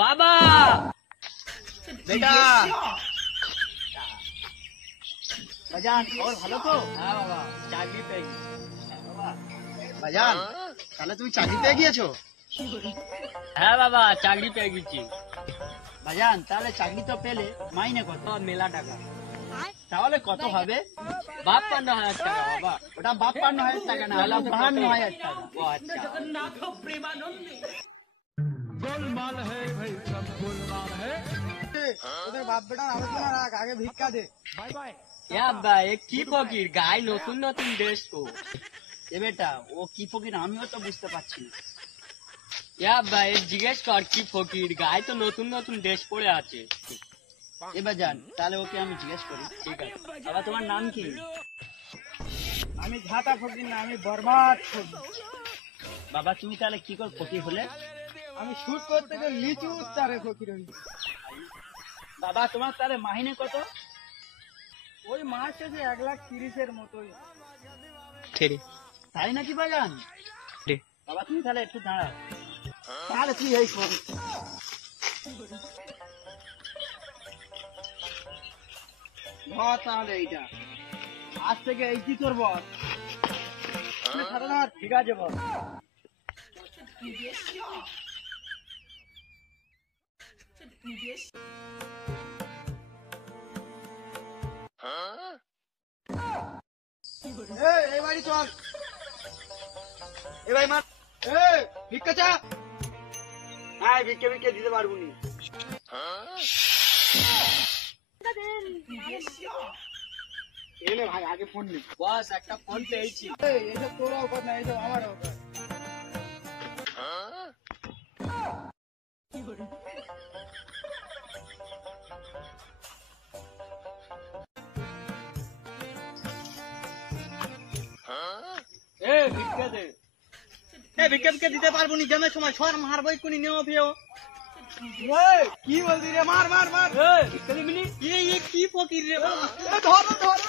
বাবা বেটা বাজান খবর ভালো তো? হ্যাঁ বাবা, চাকরি পেয়ে গেছি। বাজান তাহলে তুমি চাকরি পেয়ে গিয়েছো? হ্যাঁ বাবা, চাকরি পেয়ে গেছি। বাজান তাহলে চাকরি তো পেলে, মাইনে কত? মেলা টাকা। তাহলে কত হবে? বাপ 50,000 টাকা বাবা। ওটা বাপ 50,000 টাকা না, হলো 52,000 টাকা। ও আচ্ছা। ওদের বাপ বেটার আলোচনা রাখ, আগে ভিক্ষা দে। এ আব্বা, এ কি ফকির, গায়ে নতুন নতুন ড্রেস তো। এ বেটা ও কি ফকির আমিও তো বুঝতে পারছি না। এ আব্বা, এ জিজ্ঞেস কর কি ফকির, গায়ে তো নতুন নতুন ড্রেস পরে আছে। এ বাজান তাহলে ওকে আমি জিজ্ঞেস করি। ঠিক আছে। বাবা তোমার নাম কি? আমি ঝাঁটা ফকির না, আমি বরবাদ ফকির। বাবা তুমি তাহলে কি করে ফকির হলে? আমি শুট করতে গিয়ে লিচু তারে ফকির হই। বাবা তোমার তাহলে মাহিনে কত? ওই মাস শেষে 1,30,000 মতোই। তাই নাকি বাজান? বাবা তুমি তাহলে একটু দাঁড়াও, তাহলে তুই এই শোন। বল তাহলে এইটা আজ থেকে এই কি তোর বল? ঠিক আছে বল। এই বাড়ি চল, এ ভাই মার, ভিক্ষা চা। হ্যাঁ ভিক্ষা দিতে পারবো নি। এনে ভাই আগে ফোন নে। বস, একটা ফোন পেয়েছি। এইসব তোরাও কর না, এইসব আমারও কর। এ ভিক্ষা দে। ভিক্ষা দিতে পারবো নি, জমের সময় সর মারবো এক্ষুনি, নেও ফেও। কি বলছি রে? মার মার মার। ভিক্ষা দিবি নি? এ কি ফকির রে? ধরো ধরো।